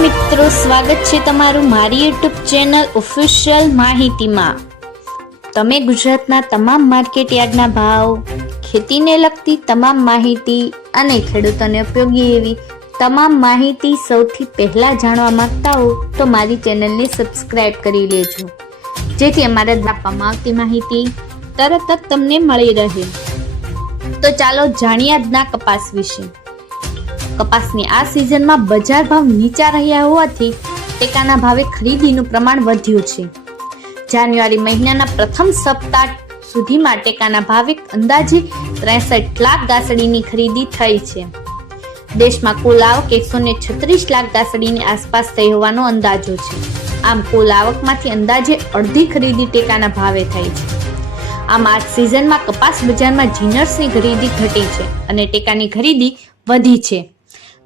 મિત્રો, સ્વાગત છે તમારું મારી યુટ્યુબ ચેનલ ઓફિશિયલ માહિતીમાં. તમે ગુજરાતના તમામ માર્કેટ યાર્ડના ભાવ, ખેતીને લગતી તમામ માહિતી અને ખેડૂતોને ઉપયોગી એવી તમામ માહિતી સૌથી પહેલા જાણવા માંગતા હો તો મારી ચેનલને સબસ્ક્રાઇબ કરી લેજો. જેથી અમારા આપવામાં આવતી માહિતી તરત જ તમને મળી રહે. તો ચાલો જાણીએ આજના કપાસ વિશે. કપાસની આ સિઝનમાં બજાર ભાવ નીચા રહ્યા હોવાથી ટેકાના ભાવે ખરીદીનું પ્રમાણ વધ્યું છે. જાન્યુઆરી મહિનાના પ્રથમ સપ્તાહ સુધીમાં ટેકાના ભાવે અંદાજે ત્રેસઠ લાખ ગાસડીની ખરીદી થઈ છે. દેશમાં કુલ આવક એકસો ને છત્રીસ લાખ ગાસડીની આસપાસ થઈ હોવાનો અંદાજો છે. આમ કુલ આવકમાંથી અંદાજે અડધી ખરીદી ટેકાના ભાવે થઈ છે. આમ આ સિઝનમાં કપાસ બજારમાં જીનર્સની ખરીદી ઘટી છે અને ટેકાની ખરીદી વધી છે.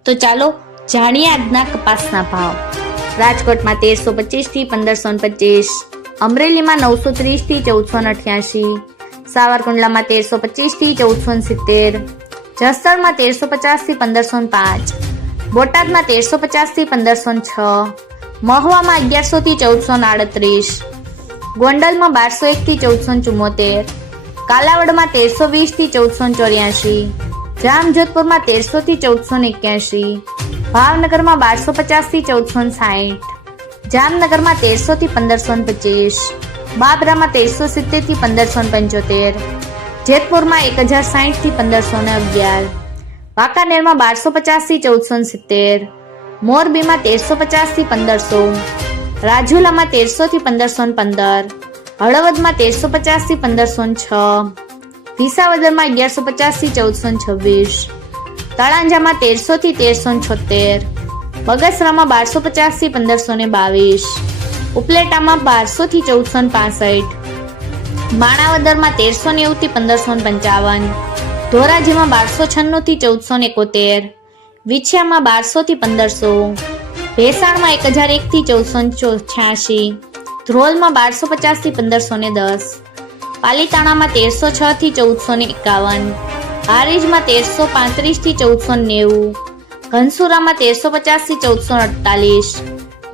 તો ચાલો જાણીએ આજના કપાસના ભાવ. રાજકોટમાં તેરસો પચીસથી પંદરસો પચીસ. અમરેલીમાં નવસો ત્રીસથી ચૌદસો અઠ્યાસી. સાવરકુંડલામાં તેરસો પચીસથી ચૌદસો સિત્તેર. જસદણમાં તેરસો પચાસથી પંદરસો પાંચ. બોટાદમાં તેરસો પચાસથી પંદરસો છ. મહુવામાં અગિયારસો થી ચૌદસો આડત્રીસ. ગોંડલમાં બારસો એક થી ચૌદસો ચુમ્મોતેર કાલાવડમાં તેરસો વીસથી ચૌદસો ચોર્યાસી. જામજોધપુરમાં તેરસો થી ચૌદસો એક્યાસી ભાવનગરમાં બારસો પચાસથી ચૌદસો સાહીઠ, જામનગરમાં તેરસો થી પંદરસો પચીસ, બાબરામાં તેરસો સિત્તેરથી પંદરસો પંચોતેર, જેતપુરમાં એક હજાર સાહીઠથી પંદરસો ને અગિયાર, વાંકાનેરમાં બારસો પચાસથી ચૌદસો સિત્તેર, મોરબીમાં તેરસો પચાસથી પંદરસો, રાજુલામાં તેરસો થી પંદરસો પંદર, હળવદમાં તેરસો પચાસથી પંદરસો છ વિસાવદરમાં અગિયારસો પચાસથી ચૌદસો છવ્વીસ, તળાંજામાં તેરસો થી તેરસો છોતેર, બગસરામાં બારસો પચાસથી પંદરસો ને બાવીસ, ઉપલેટામાં બારસો થી ચૌદસો પાસઠ, માણાવદરમાં તેરસો નેવું થી પંદરસો પંચાવન, ધોરાજીમાં બારસો છન્નું થી ચૌદસો એકોતેર, વિછિયામાં બારસો થી પંદરસો, ભેસાણમાં એક હજાર એક થી ચૌદસો છ્યાસી, ધ્રોલમાં બારસો પચાસથી પંદરસો ને દસ પાલીતાણામાં તેરસો છ થી ચૌદસો ને એકાવન, હારીજમાં તેરસો પાંત્રીસથી ચૌદસો નેવું, ઘનસુરામાં તેરસો પચાસથી ચૌદસો અડતાલીસ,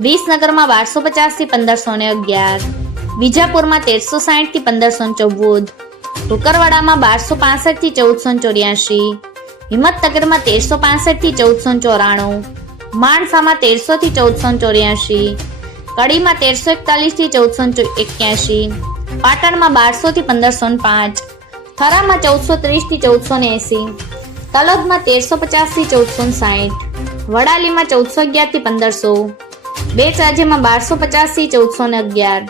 વિસનગરમાં બારસો પચાસથી પંદરસો ને અગિયાર, વિજાપુરમાં તેરસો સાઠથી પંદરસો ચૌદ કુકરવાડામાં બારસો પાસઠથી ચૌદસો ચોર્યાસી હિંમતનગરમાં તેરસો પાસઠથી ચૌદસો ચોરાણું, માણસામાં તેરસો થી ચૌદસો ચોર્યાસી કડીમાં તેરસો એકતાલીસથી ચૌદસો એક્યાસી પાટણમાં બારસો થી પંદરસો પાંચ, થરામાં ચૌદસો ત્રીસથી ચૌદસો એસી, તલોદમાં તેરસો પચાસથી ચૌદસો સાઠ, વડાલીમાં ચૌદસો અગિયારથી પંદરસો બે રાજ્યમાં બારસો પચાસથી ચૌદસો ને અગિયાર,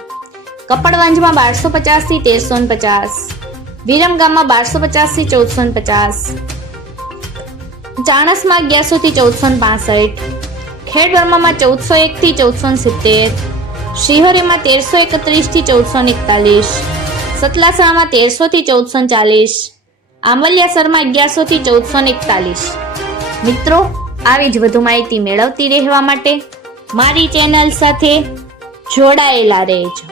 કપડવંજમાં બારસો પચાસથી તેરસો પચાસ, વિરમગામમાં બારસો પચાસથી ચૌદસો પચાસ, ચાણસમાં અગિયારસો થી ચૌદસો પાસઠ ખેડબ્રહ્મામાં ચૌદસો એક થી ચૌદસો સિત્તેર શિહોરીમાં તેરસો એકત્રીસથી ચૌદસો એકતાલીસ. સતલાસણામાં તેરસો થી ચૌદસો ચાલીસ. આંબલિયાસરમાં અગિયારસો થી ચૌદસો એકતાલીસ. મિત્રો, આવી જ વધુ માહિતી મેળવતી રહેવા માટે મારી ચેનલ સાથે જોડાયેલા રહેજો.